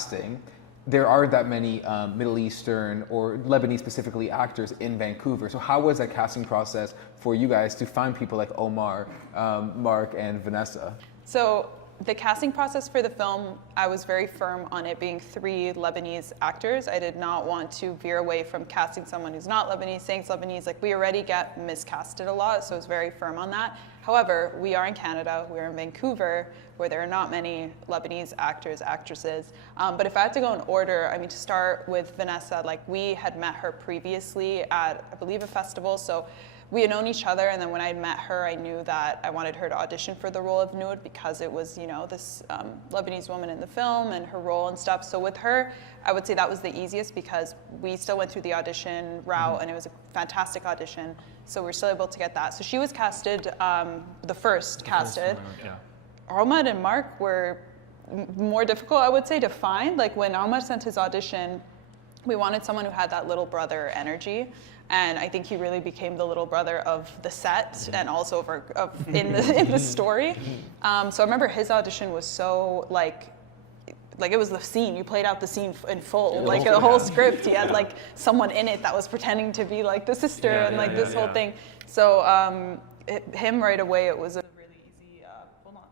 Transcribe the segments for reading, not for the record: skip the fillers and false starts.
casting, there aren't that many Middle Eastern or Lebanese specifically actors in Vancouver. So how was that casting process for you guys to find people like Omar, Mark, and Vanessa? So the casting process for the film, I was very firm on it being 3 Lebanese actors. I did not want to veer away from casting someone who's not Lebanese, saying it's Lebanese. Like, we already get miscasted a lot, so I was very firm on that. However, we are in Canada, we're in Vancouver, where there are not many Lebanese actors, actresses. But if I had to go in order, I mean, to start with Vanessa, like, we had met her previously at, I believe, a festival. So we had known each other, and then when I met her, I knew that I wanted her to audition for the role of Noor because it was, you know, this Lebanese woman in the film and her role and stuff. So with her, I would say that was the easiest because we still went through the audition route, and it was a fantastic audition. So we're still able to get that. So she was casted, the first casted. Ahmad and Mark were more difficult, I would say, to find. Like, when Ahmad sent his audition, we wanted someone who had that little brother energy. And I think he really became the little brother of the set and also in the story. So I remember his audition was so like it was the scene. You played out the scene in full, like the whole script. He had like someone in it that was pretending to be like the sister and like this whole thing. So him right away, it was a really easy. Hold on.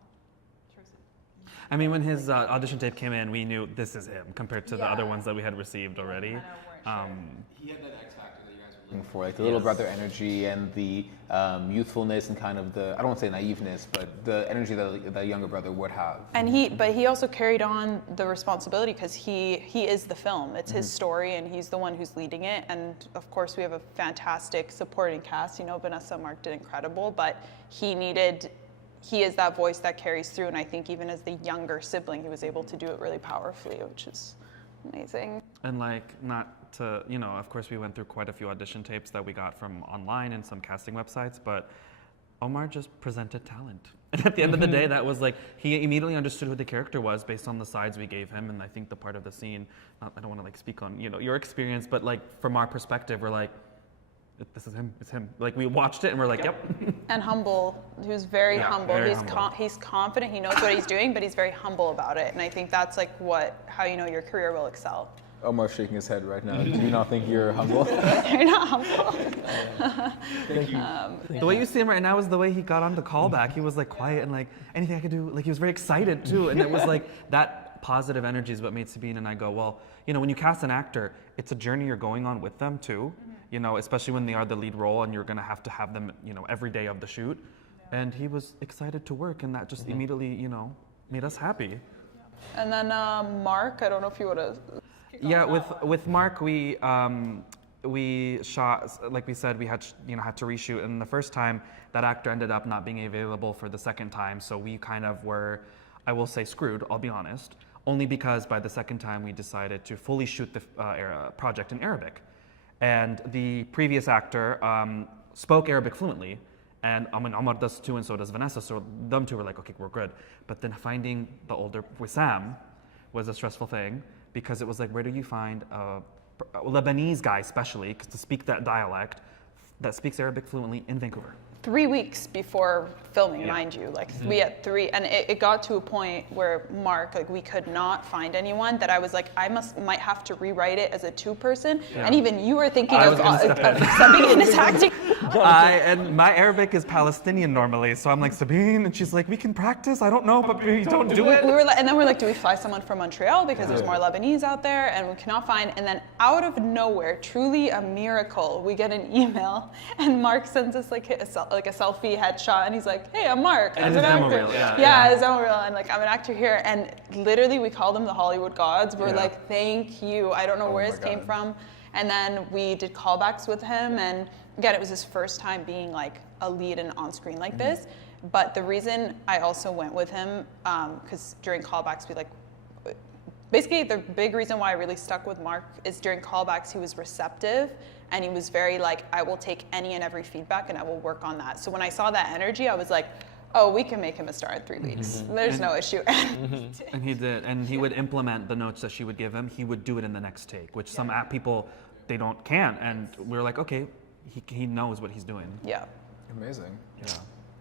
I mean, when his audition tape came in, we knew this is him compared to the other ones that we had received already. He had that X factor that you guys were looking for, like the little brother energy and the youthfulness and kind of the, I don't want to say naiveness, but the energy that the younger brother would have. And he also carried on the responsibility because he is the film. It's his story, and he's the one who's leading it. And of course, we have a fantastic supporting cast. You know, Vanessa and Mark did incredible, but he is that voice that carries through. And I think even as the younger sibling, he was able to do it really powerfully, which is amazing. And like, not to, you know, of course we went through quite a few audition tapes that we got from online and some casting websites, but Omar just presented talent. And at the end of the day, that was like, he immediately understood who the character was based on the sides we gave him. And I think the part of the scene, I don't want to like speak on, you know, your experience, but like from our perspective, we're like, this is him, it's him. Like, we watched it and we're like, yep. And humble. He was very humble. He's confident, he knows what he's doing, but he's very humble about it. And I think that's like how you know your career will excel. Omar's shaking his head right now. Do you not think you're humble? You're not humble. Thank you. The way you see him right now is the way he got on the callback. He was like quiet and like, anything I could do. Like, he was very excited too. And it was like, that positive energy is what made Sabine and I go, well, you know, when you cast an actor, it's a journey you're going on with them too. You know, especially when they are the lead role and you're going to have them, you know, every day of the shoot. And he was excited to work, and that just immediately, you know, made us happy. And then Mark, I don't know if you would have. Yeah, with Mark, we shot, like we said, we had to reshoot, and the first time that actor ended up not being available for the second time, so we kind of were, I will say, screwed, I'll be honest, only because by the second time we decided to fully shoot the project in Arabic. And the previous actor spoke Arabic fluently, and I mean, Omar does too, and so does Vanessa, so them two were like, okay, we're good. But then finding the older Wissam was a stressful thing, because it was like, where do you find a Lebanese guy, especially, to speak that dialect, that speaks Arabic fluently in Vancouver? 3 weeks before filming, mind you, like we had 3, and it got to a point where Mark, like, we could not find anyone, that I was like, might have to rewrite it as a 2-person, and even you were thinking of Sabine is acting. And my Arabic is Palestinian normally, so I'm like, Sabine, and she's like, we can practice, I don't know, but we don't do it. And then we're like, do we fly someone from Montreal, because there's more Lebanese out there, and we cannot find, and then out of nowhere, truly a miracle, we get an email, and Mark sends us like a selfie headshot, and he's like, hey, I'm Mark, I'm an actor. His demo reel, and like, I'm an actor here, and literally we called them the Hollywood gods. We're like, thank you, I don't know where this came from. And then we did callbacks with him, and again, it was his first time being like a lead and on screen like this. But the reason I also went with him, because during callbacks, basically the big reason why I really stuck with Mark is during callbacks, he was receptive, and he was very like, I will take any and every feedback and I will work on that. So when I saw that energy, I was like, oh, we can make him a star in 3 weeks. There's no issue. And he did, and he would implement the notes that she would give him. He would do it in the next take, which some people, can't. And we were like, okay, he knows what he's doing. Yeah. Amazing. Yeah.